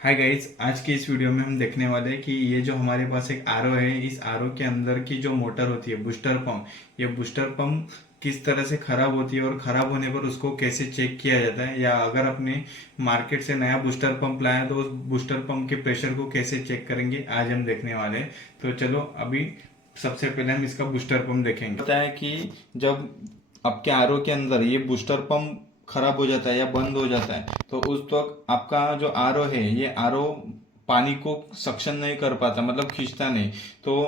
Hi guys, आज की इस वीडियो में हम देखने वाले हैं कि ये जो हमारे पास एक आरओ है, इस आरओ के अंदर की जो मोटर होती है बूस्टर पंप, ये बूस्टर पंप किस तरह से खराब होती है और खराब होने पर उसको कैसे चेक किया जाता है, या अगर अपने मार्केट से नया बूस्टर पंप लाया तो उस बूस्टर पंप के प्रेशर को कैसे चेक करेंगे, आज हम देखने वाले हैं। तो चलो अभी सबसे पहले हम इसका बूस्टर पंप देखेंगे। पता है कि जब आपके आरओ के अंदर ये बूस्टर पंप खराब हो जाता है या बंद हो जाता है तो उस वक्त आपका जो आरओ है, ये आरओ पानी को सक्शन नहीं कर पाता, मतलब खींचता नहीं। तो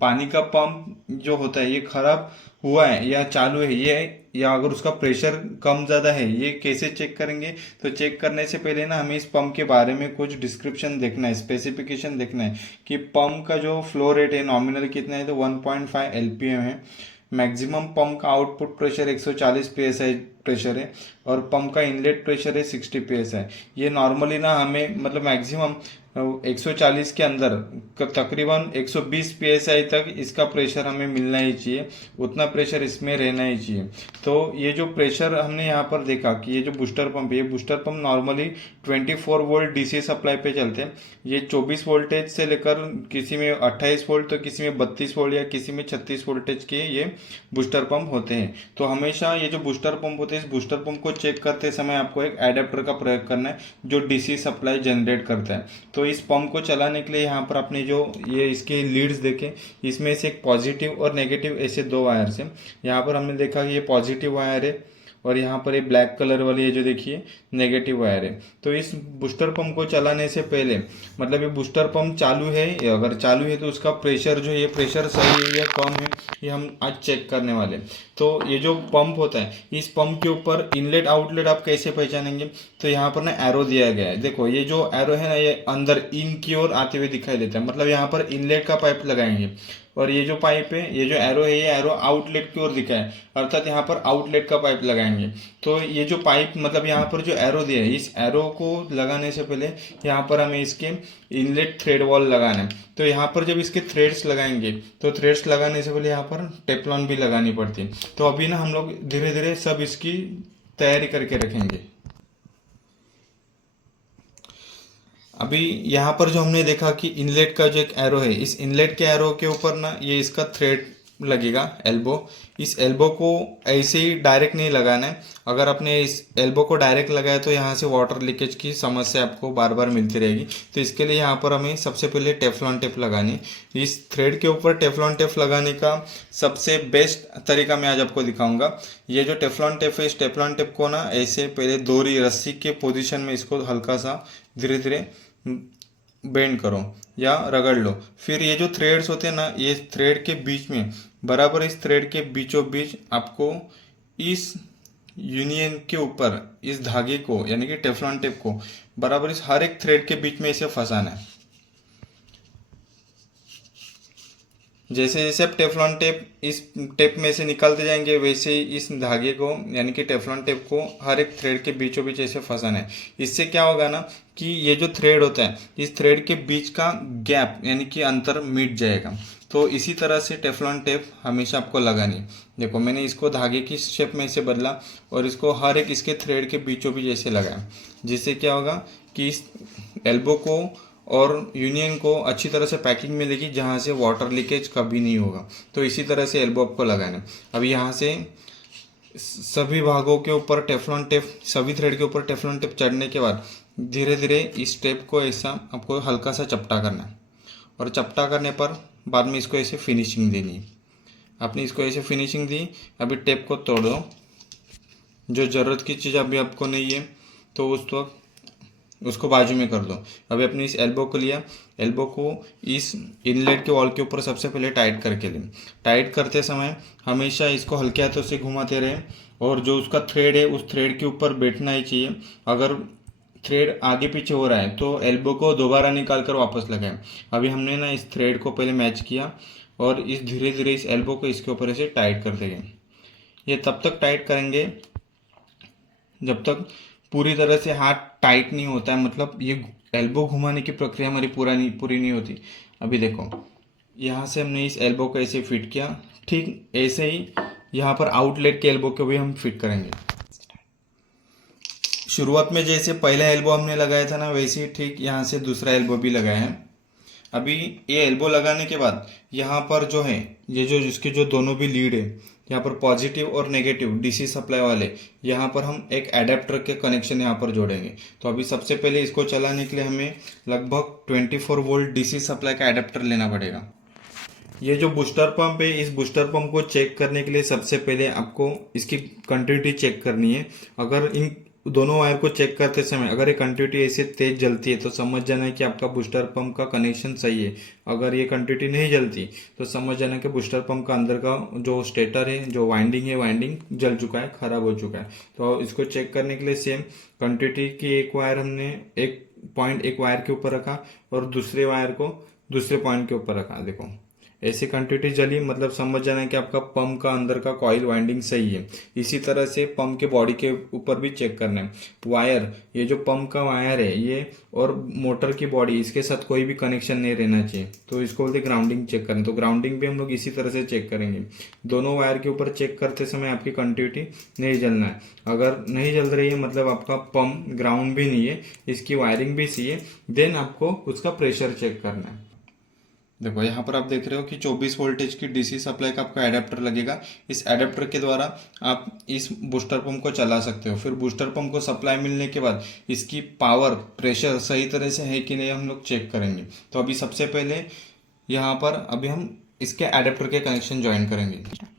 पानी का पंप जो होता है ये खराब हुआ है या चालू है, ये या अगर उसका प्रेशर कम ज़्यादा है, ये कैसे चेक करेंगे। तो चेक करने से पहले ना हमें इस पंप के बारे में कुछ डिस्क्रिप्शन देखना है, स्पेसिफिकेशन देखना है कि पंप का जो फ्लो रेट है नॉमिनल कितना है, तो 1.5 एलपीएम है। मैक्सिमम पंप का आउटपुट प्रेशर 140 psi प्रेशर है और पंप का इनलेट प्रेशर है 60 psi। ये नॉर्मली ना हमें मतलब मैक्सिमम 140 के अंदर तकरीबन 120 psi तक इसका प्रेशर हमें मिलना ही चाहिए, उतना प्रेशर इसमें रहना ही चाहिए। तो ये जो प्रेशर हमने यहाँ पर देखा कि ये जो बूस्टर पंप है, ये booster pump normally 24 volt DC supply पे चलते हैं। ये 24 वोल्टेज से लेकर किसी में 28 वोल्ट तो किसी में 32 वोल्ट या किसी में 36 वोल्टेज के ये बूस्टर पंप होते हैं। तो हमेशा ये जो बूस्टर पंप होते हैं, इस बूस्टर पंप को चेक करते समय आपको एक एडेप्टर का प्रयोग करना है जो डीसी सप्लाई जनरेट करता है। तो इस पंप को चलाने के लिए यहाँ पर आपने जो ये इसके लीड्स देखे, इसमें से एक पॉजिटिव और नेगेटिव ऐसे दो वायर्स हैं। यहाँ पर हमने देखा कि ये पॉजिटिव वायर है और यहाँ पर ये ब्लैक कलर वाली है जो देखिए नेगेटिव वायर है। तो इस बूस्टर पंप को चलाने से पहले मतलब ये बूस्टर पंप चालू है, अगर चालू है तो उसका प्रेशर जो ये प्रेशर सही है या कम है, ये हम आज चेक करने वाले। तो ये जो पंप होता है, इस पंप के ऊपर इनलेट आउटलेट आप कैसे पहचानेंगे। तो यहाँ पर ना एरो दिया गया है, देखो ये जो एरो है ना, ये अंदर इन की ओर आते हुए दिखाई देता है, मतलब यहाँ पर इनलेट का पाइप लगाएंगे। और ये जो पाइप है, ये जो एरो है, ये एरो आउटलेट की ओर दिखा है, अर्थात यहाँ पर आउटलेट का पाइप लगाएंगे। तो ये जो पाइप मतलब यहाँ पर जो एरो दिया है, इस एरो को लगाने से पहले यहाँ पर हमें इसके इनलेट थ्रेड वॉल लगाना है। तो यहाँ पर जब इसके थ्रेड्स लगाएंगे तो थ्रेड्स लगाने से पहले यहाँ पर टेफ्लॉन भी लगानी पड़ती है। तो अभी ना हम लोग धीरे धीरे सब इसकी तैयारी करके रखेंगे। अभी यहाँ पर जो हमने देखा कि इनलेट का जो एक एरो है, इस इनलेट के एरो के ऊपर ना ये इसका थ्रेड लगेगा, एल्बो। इस एल्बो को ऐसे ही डायरेक्ट नहीं लगाना है। अगर आपने इस एल्बो को डायरेक्ट लगाया तो यहाँ से वाटर लीकेज की समस्या आपको बार बार मिलती रहेगी। तो इसके लिए यहाँ पर हमें सबसे पहले टेफ्लॉन टेप लगानी। इस थ्रेड के ऊपर टेफ्लॉन टेप लगाने का सबसे बेस्ट तरीका मैं आज आपको दिखाऊंगा। ये जो टेफ्लॉन टेप है, इस टेफ्लॉन टेप को ना ऐसे पहले दोहरी रस्सी के पोजीशन में इसको हल्का सा धीरे धीरे बेंड करो या रगड़ लो। फिर ये जो थ्रेड्स होते हैं ना, ये थ्रेड के बीच में बराबर इस थ्रेड के बीचों बीच आपको इस यूनियन के ऊपर इस धागे को यानी कि टेफ्लॉन टेप को बराबर इस हर एक थ्रेड के बीच में इसे फंसाना है। जैसे जैसे आप टेफ्लॉन टेप इस टेप में से निकालते जाएंगे, वैसे ही इस धागे को यानी कि टेफ्लॉन टेप को हर एक थ्रेड के बीचों बीच ऐसे फंसाना है। इससे क्या होगा ना कि ये जो थ्रेड होता है, इस थ्रेड के बीच का गैप यानी कि अंतर मिट जाएगा। तो इसी तरह से टेफ्लॉन टेप हमेशा आपको लगानी है। देखो मैंने इसको धागे की शेप में से बदला और इसको हर एक इसके थ्रेड के बीचों बीच ऐसे लगाया, जिससे क्या होगा कि इस एल्बो को और यूनियन को अच्छी तरह से पैकिंग मिलेगी, जहाँ से वाटर लीकेज कभी नहीं होगा। तो इसी तरह से एल्बो आपको लगाना है। अब यहाँ से सभी भागों के ऊपर टेफ्लॉन टेप, सभी थ्रेड के ऊपर टेफ्लॉन टेप चढ़ने के बाद धीरे धीरे इस टेप को ऐसा आपको हल्का सा चपटा करना है और चपटा करने पर बाद में इसको ऐसे फिनिशिंग देनी है। आपने इसको ऐसे फिनिशिंग दी, अभी टेप को तोड़ दो। जो ज़रूरत की चीज़ अभी आपको नहीं है तो उस वक्त उसको बाजू में कर दो। अभी अपनी इस एल्बो को लिया, एल्बो को इस इनलेट के वॉल के ऊपर सबसे पहले टाइट करके लें। टाइट करते समय हमेशा इसको हल्के हाथों से घुमाते रहें और जो उसका थ्रेड है उस थ्रेड के ऊपर बैठना ही चाहिए। अगर थ्रेड आगे पीछे हो रहा है तो एल्बो को दोबारा निकाल कर वापस लगाएं। अभी हमने ना इस थ्रेड को पहले मैच किया और इस धीरे धीरे इस एल्बो को इसके ऊपर ऐसे टाइट करते गए। ये तब तक टाइट करेंगे जब तक पूरी तरह से हाथ टाइट नहीं होता है, मतलब ये एल्बो घुमाने की प्रक्रिया हमारी पूरी नहीं होती। अभी देखो यहाँ से हमने इस एल्बो को ऐसे फिट किया, ठीक ऐसे ही यहाँ पर आउटलेट के एल्बो को भी हम फिट करेंगे। शुरुआत में जैसे पहला एल्बो हमने लगाया था ना, वैसे ही ठीक यहाँ से दूसरा एल्बो भी लगाया है। अभी ये एल्बो लगाने के बाद यहाँ पर जो है, ये जो इसके जो दोनों भी लीड है, यहाँ पर पॉजिटिव और नेगेटिव डीसी सप्लाई वाले, यहाँ पर हम एक एडेप्टर के कनेक्शन यहाँ पर जोड़ेंगे। तो अभी सबसे पहले इसको चलाने के लिए हमें लगभग 24 वोल्ट डीसी सप्लाई का एडेप्टर लेना पड़ेगा। ये जो बूस्टर पंप है, इस बूस्टर पंप को चेक करने के लिए सबसे पहले आपको इसकी कंटिन्यूटी चेक करनी है। अगर इन दोनों वायर को चेक करते समय अगर ये कंटिन्यूटी ऐसे तेज जलती है तो समझ जाना है कि आपका बूस्टर पंप का कनेक्शन सही है। अगर ये कंटिन्यूटी नहीं जलती तो समझ जाना कि बूस्टर पंप का अंदर का जो स्टेटर है, जो वाइंडिंग है, वाइंडिंग जल चुका है, खराब हो चुका है। तो इसको चेक करने के लिए सेम कंटिन्यूटी की एक वायर हमने एक पॉइंट एक वायर के ऊपर रखा और दूसरे वायर को दूसरे पॉइंट के ऊपर रखा। देखो ऐसी कंटिन्यूटी जली, मतलब समझ जाना है कि आपका पंप का अंदर का कॉइल वाइंडिंग सही है। इसी तरह से पंप के बॉडी के ऊपर भी चेक करना है। वायर, ये जो पंप का वायर है ये और मोटर की बॉडी, इसके साथ कोई भी कनेक्शन नहीं रहना चाहिए, तो इसको बोलते ग्राउंडिंग चेक करें। तो ग्राउंडिंग भी हम लोग इसी तरह से चेक करेंगे। दोनों वायर के ऊपर चेक करते समय आपकी कंटिन्यूटी नहीं जलना है। अगर नहीं जल रही है मतलब आपका पंप ग्राउंड भी नहीं है, इसकी वायरिंग भी सही है, देन आपको उसका प्रेशर चेक करना है। देखो यहाँ पर आप देख रहे हो कि 24 वोल्टेज की डीसी सप्लाई का आपका एडेप्टर लगेगा। इस एडेप्टर के द्वारा आप इस बूस्टर पंप को चला सकते हो। फिर बूस्टर पंप को सप्लाई मिलने के बाद इसकी पावर, प्रेशर सही तरह से है कि नहीं हम लोग चेक करेंगे। तो अभी सबसे पहले यहाँ पर अभी हम इसके एडेप्टर के कनेक्शन ज्वाइन करेंगे।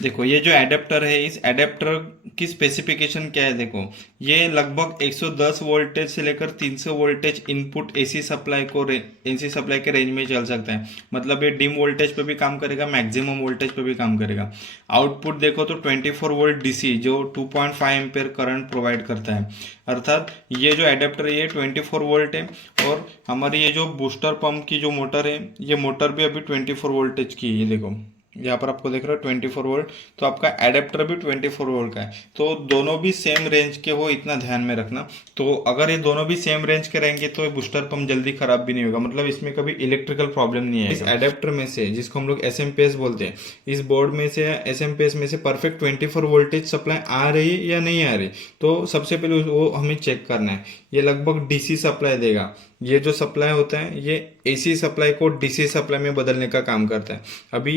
देखो ये जो एडेप्टर है, इस एडेप्टर की स्पेसिफिकेशन क्या है, देखो ये लगभग 110 वोल्टेज से लेकर 300 वोल्टेज इनपुट एसी सप्लाई के रेंज में चल सकता है। मतलब ये डिम वोल्टेज पे भी काम करेगा, मैक्सिमम वोल्टेज पे भी काम करेगा। आउटपुट देखो तो 24 वोल्ट डीसी जो 2.5 एम्पेयर करंट प्रोवाइड करता है। अर्थात ये जो एडेप्टर है ये 24 वोल्ट है और हमारी ये जो बूस्टर पंप की जो मोटर है, ये मोटर भी अभी 24 वोल्टेज की है। देखो यहाँ पर आपको देख रहे हो 24 वोल्ट, तो आपका एडेप्टर भी 24 वोल्ट का है। तो दोनों भी सेम रेंज के हो, इतना ध्यान में रखना। तो अगर ये दोनों भी सेम रेंज के रहेंगे तो ये बूस्टर पंप जल्दी खराब भी नहीं होगा, मतलब इसमें कभी इलेक्ट्रिकल प्रॉब्लम नहीं है। इस एडेप्टर में से, जिसको हम लोग एसएमपीएस बोलते हैं, इस बोर्ड में से एसएमपीएस में से परफेक्ट 24 वोल्टेज सप्लाई आ रही है या नहीं आ रही, तो सबसे पहले वो हमें चेक करना है। ये लगभग डीसी सप्लाई देगा। ये जो सप्लाई होता है ये एसी सप्लाई को डीसी सप्लाई में बदलने का काम करता है। अभी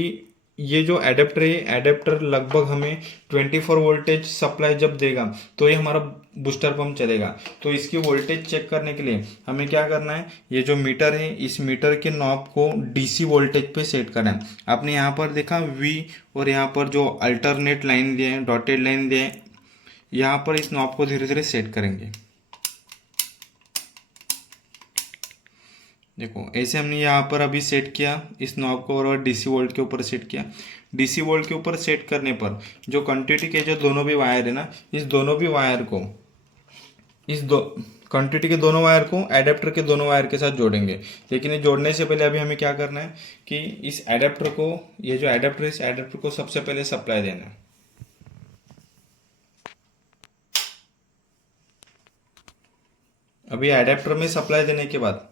ये जो एडेप्टर है, एडेप्टर लगभग हमें 24 वोल्टेज सप्लाई जब देगा तो ये हमारा बूस्टर पंप चलेगा। तो इसकी वोल्टेज चेक करने के लिए हमें क्या करना है, ये जो मीटर है, इस मीटर के नॉब को डीसी वोल्टेज पे सेट करना है। आपने यहाँ पर देखा वी और यहाँ पर जो अल्टरनेट लाइन दिए हैं, डॉटेड लाइन दिए हैं, यहाँ पर इस नॉब को धीरे धीरे सेट करेंगे। देखो ऐसे हमने यहाँ पर अभी सेट किया इस नॉब को और डीसी वोल्ट के ऊपर सेट किया। डीसी वोल्ट के ऊपर सेट करने पर जो कंटिन्यूटी के जो दोनों भी वायर है ना, इस दोनों भी वायर को, इस दो कंटिन्यूटी के दोनों वायर को एडेप्टर के दोनों वायर के साथ जोड़ेंगे। लेकिन ये जोड़ने से पहले अभी हमें क्या करना है कि इस एडेप्टर को, ये जो एडेप्टर है, इस एडेप्टर को सबसे पहले सप्लाई देना है। अभी एडेप्टर में सप्लाई देने के बाद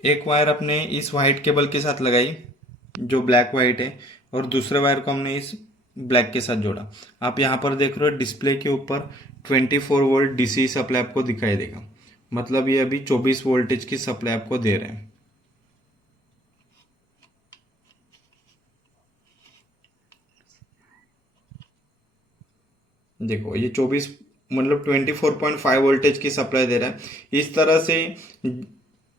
एक वायर अपने इस वाइट केबल के साथ लगाई जो ब्लैक वाइट है, और दूसरे वायर को हमने इस ब्लैक के साथ जोड़ा। आप यहाँ पर देख रहे हो डिस्प्ले के ऊपर 24 वोल्ट डीसी सप्लाई आपको दिखाई देगा, मतलब ये अभी 24 वोल्टेज की सप्लाई आपको दे रहे हैं। देखो ये 24 मतलब 24.5 वोल्टेज की सप्लाई दे रहा है। इस तरह से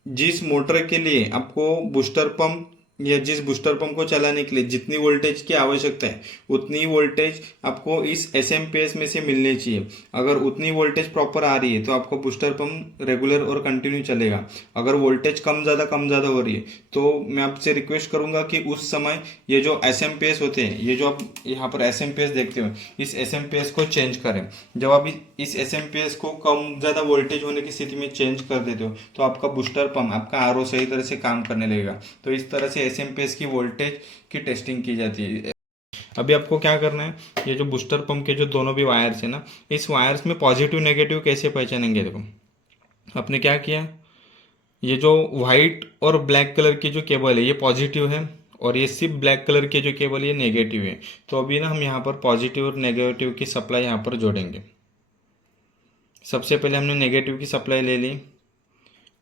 जिस मोटर के लिए आपको बूस्टर पंप या जिस बूस्टर पंप को चलाने के लिए जितनी वोल्टेज की आवश्यकता है उतनी वोल्टेज आपको इस एसएमपीएस में से मिलनी चाहिए। अगर उतनी वोल्टेज प्रॉपर आ रही है तो आपको बूस्टर पंप रेगुलर और कंटिन्यू चलेगा। अगर वोल्टेज कम ज़्यादा हो रही है तो मैं आपसे रिक्वेस्ट करूंगा कि उस समय ये जो एसएमपीएस होते हैं, ये जो आप यहाँ पर एसएमपीएस देखते हो, इस एसएमपीएस को चेंज करें। जब आप इस एसएमपीएस को कम ज़्यादा वोल्टेज होने की स्थिति में चेंज कर देते हो तो आपका बूस्टर पंप, आपका आरओ सही तरह से काम करने लगेगा। तो इस तरह से एसएमपीएस की वोल्टेज की टेस्टिंग की जाती है। अभी आपको क्या करना है, ये जो बूस्टर पंप के जो दोनों भी वायर्स है ना, इस वायर्स में पॉजिटिव नेगेटिव कैसे पहचानेंगे। देखो आपने क्या किया, ये जो व्हाइट और ब्लैक कलर की जो केबल है ये पॉजिटिव है और ये सिर्फ ब्लैक कलर के जो केबल ये नेगेटिव है। तो अभी ना हम यहाँ पर पॉजिटिव और नेगेटिव की सप्लाई यहाँ पर जोड़ेंगे। सबसे पहले हमने नेगेटिव की सप्लाई ले ली,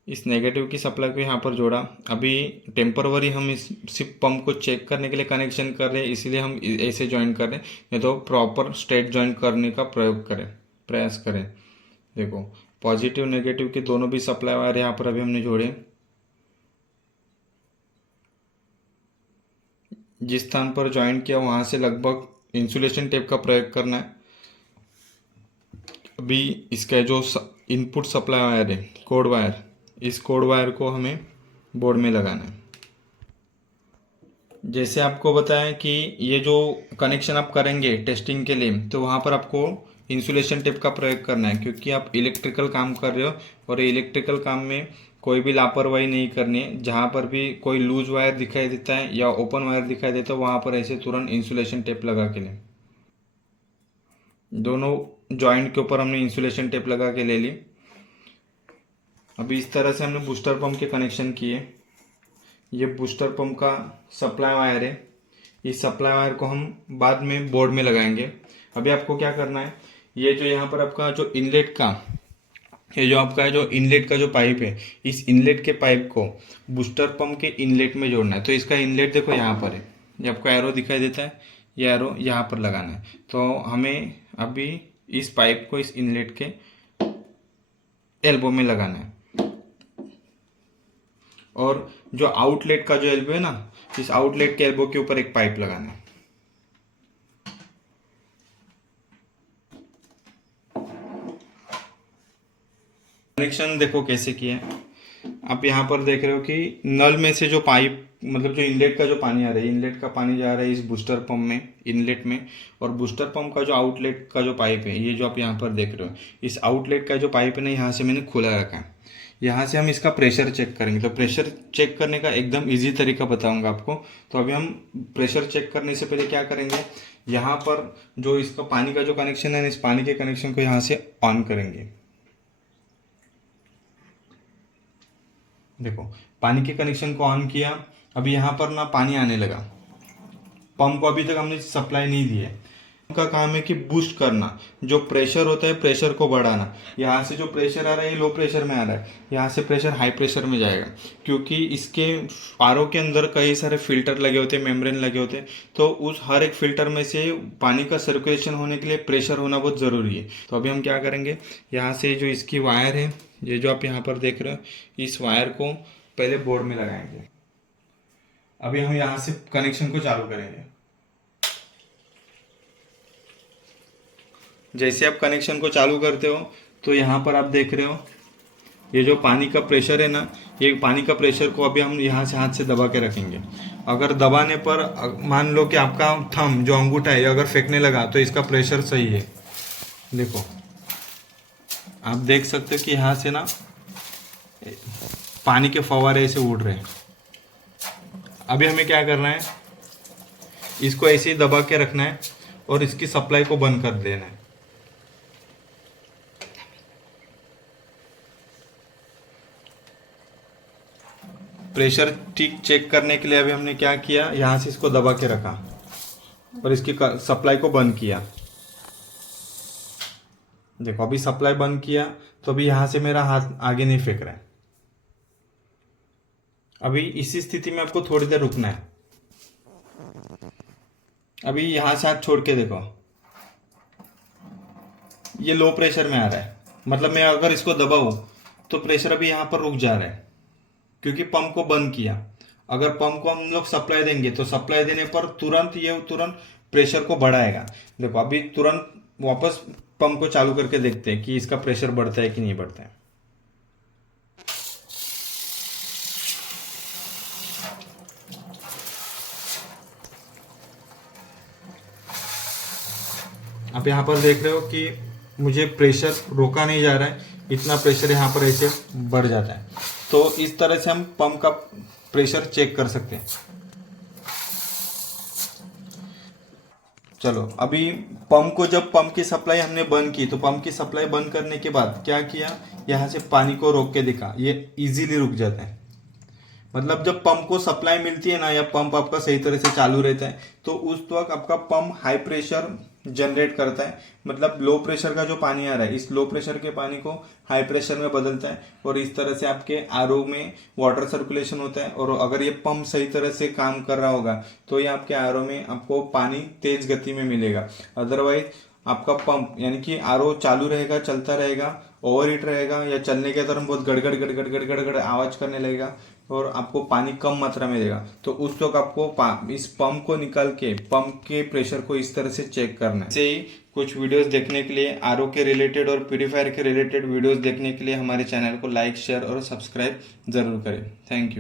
इस नेगेटिव की सप्लाई को यहाँ पर जोड़ा। अभी टेम्परवरी हम इस सिर्फ पंप को चेक करने के लिए कनेक्शन कर रहे हैं, इसलिए हम ऐसे ज्वाइन कर रहे हैं, नहीं तो प्रॉपर स्ट्रेट ज्वाइन करने का प्रयास करें। देखो पॉजिटिव नेगेटिव के दोनों भी सप्लाई वायर यहाँ पर अभी हमने जोड़े। जिस स्थान पर ज्वाइन किया वहाँ से लगभग इंसुलेशन टेप का प्रयोग करना है। अभी इसका जो इनपुट सप्लाई वायर है, कोड वायर, इस कोड वायर को हमें बोर्ड में लगाना है। जैसे आपको बताया कि ये जो कनेक्शन आप करेंगे टेस्टिंग के लिए, तो वहाँ पर आपको इंसुलेशन टेप का प्रयोग करना है, क्योंकि आप इलेक्ट्रिकल काम कर रहे हो और इलेक्ट्रिकल काम में कोई भी लापरवाही नहीं करनी है। जहाँ पर भी कोई लूज वायर दिखाई देता है या ओपन वायर दिखाई देता है, वहाँ पर ऐसे तुरंत इंसुलेशन टेप लगा के लें। दोनों जॉइंट के ऊपर हमने इंसुलेशन टेप लगा के ले ली। अभी इस तरह से हमने बूस्टर पंप के कनेक्शन किए। ये बूस्टर पंप का सप्लाई वायर है, इस सप्लाई वायर को हम बाद में बोर्ड में लगाएंगे। अभी आपको क्या करना है, ये जो यहाँ पर आपका जो इनलेट का, ये जो आपका जो इनलेट का जो पाइप है, इस इनलेट के पाइप को बूस्टर पंप के इनलेट में जोड़ना है। तो इसका इनलेट देखो यहाँ पर है, ये आपको एरो दिखाई देता है, ये एरो यहाँ पर लगाना है। तो हमें अभी इस पाइप को इस इनलेट के एल्बो में लगाना है, और जो आउटलेट का जो एल्बो है ना, इस आउटलेट के एल्बो के ऊपर एक पाइप लगाना है। कनेक्शन देखो कैसे किया है। आप यहाँ पर देख रहे हो कि नल में से जो पाइप, मतलब जो इनलेट का जो पानी आ रहा है, इनलेट का पानी जा रहा है इस बूस्टर पंप में, इनलेट में, और बूस्टर पंप का जो आउटलेट का जो पाइप है, ये जो आप यहाँ पर देख रहे हो, इस आउटलेट का जो पाइप है ना, यहाँ से मैंने खुला रखा है। यहाँ से हम इसका प्रेशर चेक करेंगे। तो प्रेशर चेक करने का एकदम इजी तरीका बताऊंगा आपको। तो अभी हम प्रेशर चेक करने से पहले क्या करेंगे, यहाँ पर जो इसका पानी का जो कनेक्शन है, इस पानी के कनेक्शन को यहाँ से ऑन करेंगे। देखो पानी के कनेक्शन को ऑन किया, अभी यहाँ पर ना पानी आने लगा। पंप को अभी तक हमने सप्लाई नहीं दी है। उनका काम है कि बूस्ट करना, जो प्रेशर होता है प्रेशर को बढ़ाना। यहाँ से जो प्रेशर आ रहा है ये लो प्रेशर में आ रहा है, यहाँ से प्रेशर हाई प्रेशर में जाएगा, क्योंकि इसके आरओ के अंदर कई सारे फिल्टर लगे होते हैं, मेम्ब्रेन लगे होते हैं। तो उस हर एक फिल्टर में से पानी का सर्कुलेशन होने के लिए प्रेशर होना बहुत ज़रूरी है। तो अभी हम क्या करेंगे, यहाँ से जो इसकी वायर है, ये जो आप यहाँ पर देख रहे हो, इस वायर को पहले बोर्ड में लगाएंगे। अभी हम यहाँ से कनेक्शन को चालू करेंगे। जैसे आप कनेक्शन को चालू करते हो तो यहाँ पर आप देख रहे हो ये जो पानी का प्रेशर है ना, ये पानी का प्रेशर को अभी हम यहाँ से हाथ से दबा के रखेंगे। अगर दबाने पर मान लो कि आपका थंब जो अंगूठा है अगर फेंकने लगा तो इसका प्रेशर सही है। देखो आप देख सकते हो कि यहाँ से ना पानी के फव्वारे ऐसे उड़ रहे हैं। अभी हमें क्या करना है, इसको ऐसे ही दबा के रखना है और इसकी सप्लाई को बंद कर देना है। प्रेशर ठीक चेक करने के लिए अभी हमने क्या किया, यहाँ से इसको दबा के रखा और इसकी सप्लाई को बंद किया। देखो अभी सप्लाई बंद किया तो अभी यहाँ से मेरा हाथ आगे नहीं फेंक रहा है। अभी इसी स्थिति में आपको थोड़ी देर रुकना है। अभी यहाँ से हाथ छोड़ के देखो, ये लो प्रेशर में आ रहा है, मतलब मैं अगर इसको दबाऊं तो प्रेशर अभी यहाँ पर रुक जा रहा है, क्योंकि पंप को बंद किया। अगर पंप को हम लोग सप्लाई देंगे तो सप्लाई देने पर तुरंत प्रेशर को बढ़ाएगा। देखो अभी तुरंत वापस पंप को चालू करके देखते हैं कि इसका प्रेशर बढ़ता है कि नहीं बढ़ता है। आप यहाँ पर देख रहे हो कि मुझे प्रेशर रोका नहीं जा रहा है, इतना प्रेशर यहाँ पर ऐसे बढ़ जाता है। तो इस तरह से हम पंप का प्रेशर चेक कर सकते हैं। चलो अभी पंप की सप्लाई हमने बंद की, तो पंप की सप्लाई बंद करने के बाद क्या किया, यहाँ से पानी को रोक के दिखा, ये इजीली रुक जाता है। मतलब जब पंप को सप्लाई मिलती है ना, या पंप आपका सही तरह से चालू रहता है, तो उस वक्त आपका पंप हाई प्रेशर जनरेट करता है। मतलब लो प्रेशर का जो पानी आ रहा है, इस लो प्रेशर के पानी को हाई प्रेशर में बदलता है, और इस तरह से आपके आरओ में वाटर सर्कुलेशन होता है। और अगर ये पंप सही तरह से काम कर रहा होगा तो ये आपके आरओ में आपको पानी तेज गति में मिलेगा। अदरवाइज आपका पंप यानी कि आरओ चालू रहेगा, चलता रहेगा, ओवर हीट रहेगा, या चलने के दौरान बहुत गड़गड़ गड़गड़ गड़गड़ गड़गड़ आवाज करने लगेगा और आपको पानी कम मात्रा में देगा। तो उस वक्त आपको इस पंप को निकाल के पंप के प्रेशर को इस तरह से चेक करना है। ऐसे ही कुछ वीडियोस देखने के लिए, आरओ के रिलेटेड और प्यूरीफायर के रिलेटेड वीडियोस देखने के लिए हमारे चैनल को लाइक, शेयर और सब्सक्राइब जरूर करें। Thank you.